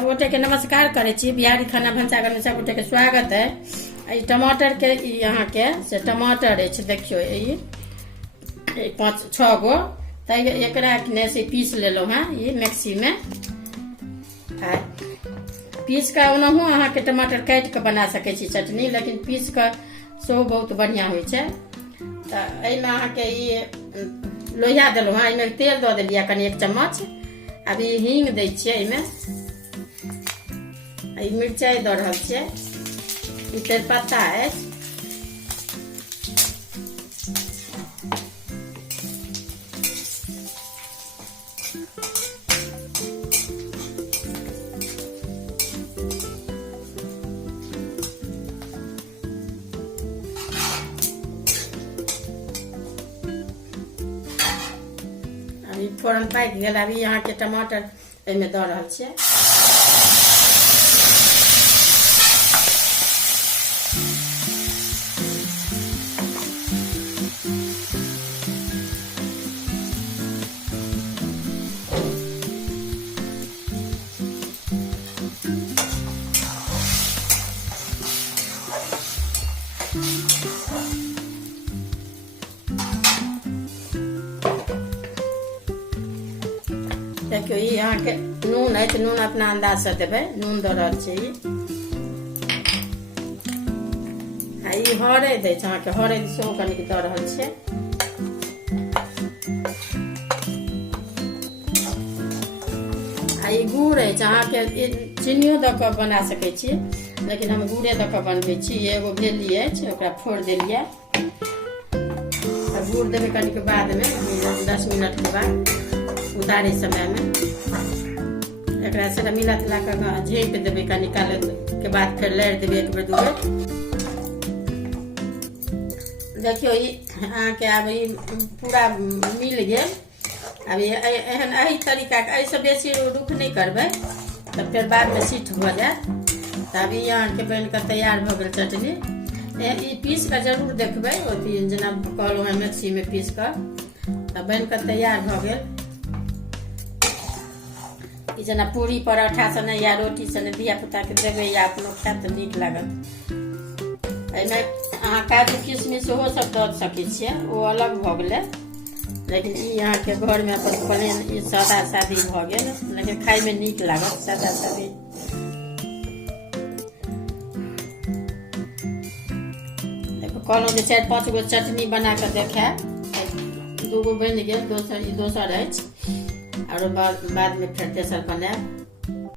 सब गोटे के नमस्कार करे छी। बिहारी खाना भंसाघर में सब गोटे के स्वागत है। टमाटर के यहाँ के से टमाटर है देखियो ये 5-6 गो एकरा से पीस ले लो हाँ ये मिक्सी में पीस का ओनाहू अहाँ के टमाटर काट के बना सके छी चटनी, लेकिन पीस के सेहो बहुत बढ़िया होय छै। अहाँ के ये लोहिया दिलौ हाँ, इमे तेल दऽ देलियै कनी 1 चम्मच। अभी हींग दै छियै इमे, मिरचाई दऽ रहल छियै, तेजपत्ता अछि, फोरन पाकि गेल। अभी यहाँ के टमाटर एमे दऽ रहल छियै। देखियो ये यहाँ के नून है तो नून अपना अंदाज से देवे, नून दऽ रहल छियै। ई हरैद है अहाँ के हरैद सेहो कनी दऽ रहल छियै। ई गुड़ है अहाँ के चीनियो दऽ के बना सकै छी, लेकिन हम गुड़े दऽ के बनबै छी। एगो भेली अछि ओकरा फोड़ देलियै। गुड़ देबै कनी के बाद में 10 मिनट के बाद उतारे समय में एकरा से मिला तिला कर झाँपि देबै। कनी काल के बाद फिर लड़ देबै 1 बेर 2 बेर। देखियो अहाँ के अब पूरा मिल गेल। अब एहन एही तरीका के ऐसे बेसी रुख नहीं करबै तो फिर बाद में सीठ हो जाए। तब यहाँ के बन के तैयार भ गेल चटनी। ई पीस के जरूर देखबै, जेना कहलहुँ हैं मिक्सी में पीस कर तब बन के तैयार भ गेल। जना पूरी पराठा सने या रोटी सने धिया पुता के देवे या अपनो खाए तो नीक लागत। एमे अहाँ काजू किशमिश सेहो सब दऽ सकै छियै, वो अलग भ गेलै। लेकिन ई यहाँ के घर में अपन प्लेन ई सादा सादी भ गेल, लेकिन खाए में नीक लागत सादा सादी। देखो कहलहुँ जे 4-5 गो चटनी बना के देखाएब। 2 गो बनि गेल, दोसर अछि और बाद में फिर तेसर बनाएब।